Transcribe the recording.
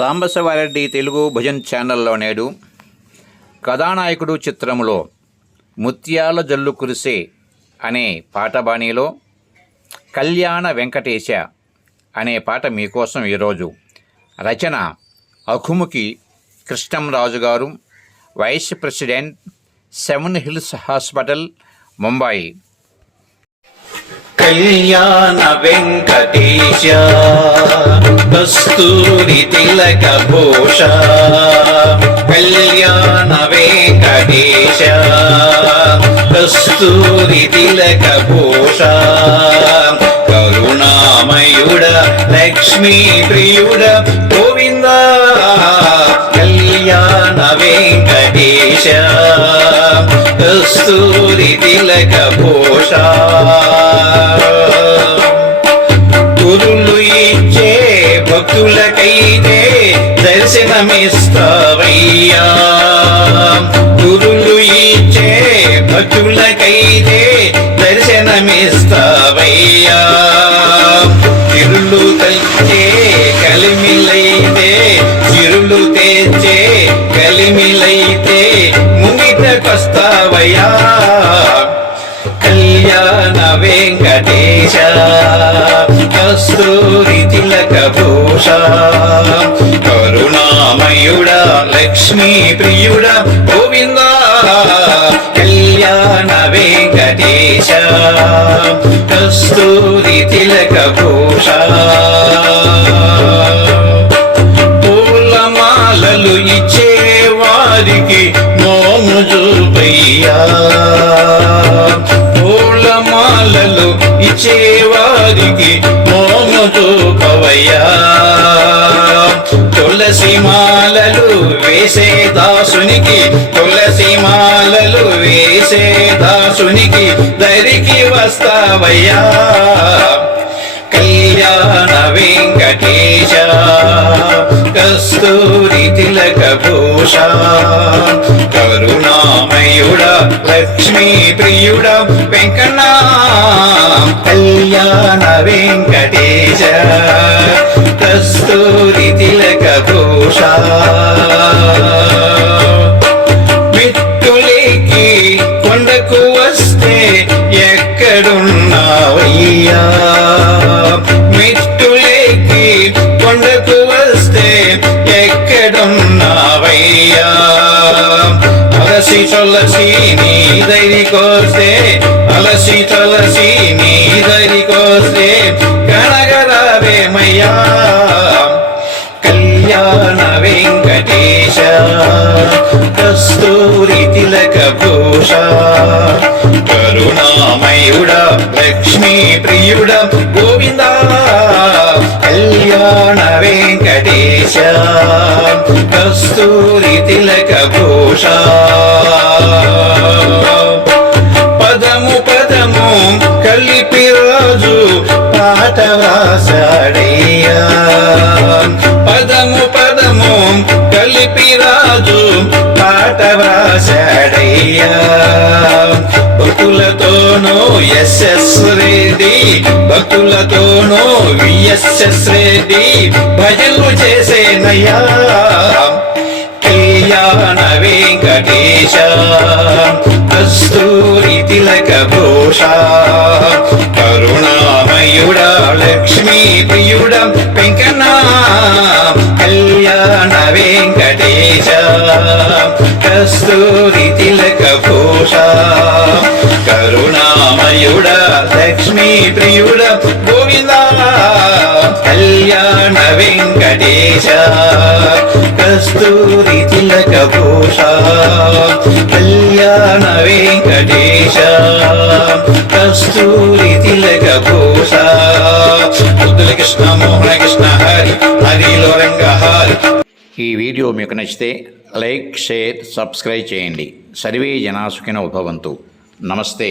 సాంబశివారెడ్డి తెలుగు భజన్ ఛానల్లో నేడు కథానాయకుడు చిత్రంలో ముత్యాల జల్లు కురిసే అనే పాటబాణీలో కళ్యాణ వెంకటేశ అనే పాట మీకోసం ఈరోజు రచన అఖుముకి Krishnamraju garu vice president seven hills hospital Mumbai Kalyana Venkatesa కస్తూరి తిలక భూష కళ్యాణ వెంకటేశ కస్తూరి తిలక భూష కరుణామయుడ లక్ష్మీ ప్రియుడ గోవింద కళ్యాణ వెంకటేశ కస్తూరి తిలక భూష భక్తులకైతే దర్శనమిస్తావయ్యా. గురులు ఇచ్చే భక్తులకైతే దర్శనమిస్తావయ్యా. తిరులు తెచ్చే కలిమిలైతే చిరులు తెచ్చే కలిమిలైతే ముంగిటకొస్తావయ్యా కళ్యాణ వెంకటేశ కస్తూరి లక్ష్మీ ప్రియుడ గోవింద కళ్యాణ వెంకటేశ కస్తూరి తిలక భూష. పూలమాలలు ఇచ్చే వారికి మోము చూపయ్యా. పూలమాలలు ఇచ్చే వారికి మోము చూపవయ్యా. తులసి మాలలు వేసే దాసునికి తులసి మాలలు వేసే దాసునికి దరికి వస్తావయ్యా. కళ్యాణ వెంకటేశ కస్తూరి తిలక భూష కరుణామయుడ లక్ష్మీ ప్రియుడ వెంకన్న. కళ్యాణ వెంకటేశ కస్తూరి తిలక భూష మిట్టులేకి కొండకు వస్తే ఎక్కడున్నావయ్యా? మిట్టులేకి కొండకు వస్తే ఎక్కడున్నావయ్యా? అలసి తొలసి నీ దరికొస్తే అలసి తొలసి నీ దరికొస్తే కనగరావేమయ్యా కస్తూరి తిలక భూష కరుణామయుడ లక్ష్మీ ప్రియుడ గోవింద కళ్యాణ వెంకటేశ. కస్తూరి తిలక భూష భక్తులతోనూ ఎస్ఎస్ రెడ్డి భక్తులతోనూ విఎస్ఎస్ రెడ్డి భజనలు చేసేనయ్యా. కళ్యాణ వెంకటేశ కస్తూరి తిలక భూష కరుణామయుడ లక్ష్మీ ప్రియుడ వెంకట కస్తూరి తిలక భూష కరుణామయుడ లక్ష్మీ ప్రియుడ గోవింద కళ్యాణ వెంకటేశ. కస్తూరి తిలక భూష కళ్యాణ వెంకటేశ. కస్తూరి తిలక భూష ముద్దుల కృష్ణ మోహన కృష్ణ హరి హరిలో రంగ ఈ వీడియో మీకు నచ్చితే లైక్ షేర్ సబ్స్క్రైబ్ చేయండి. సర్వే జనాసుకిన ఉద్భవంతు నమస్తే.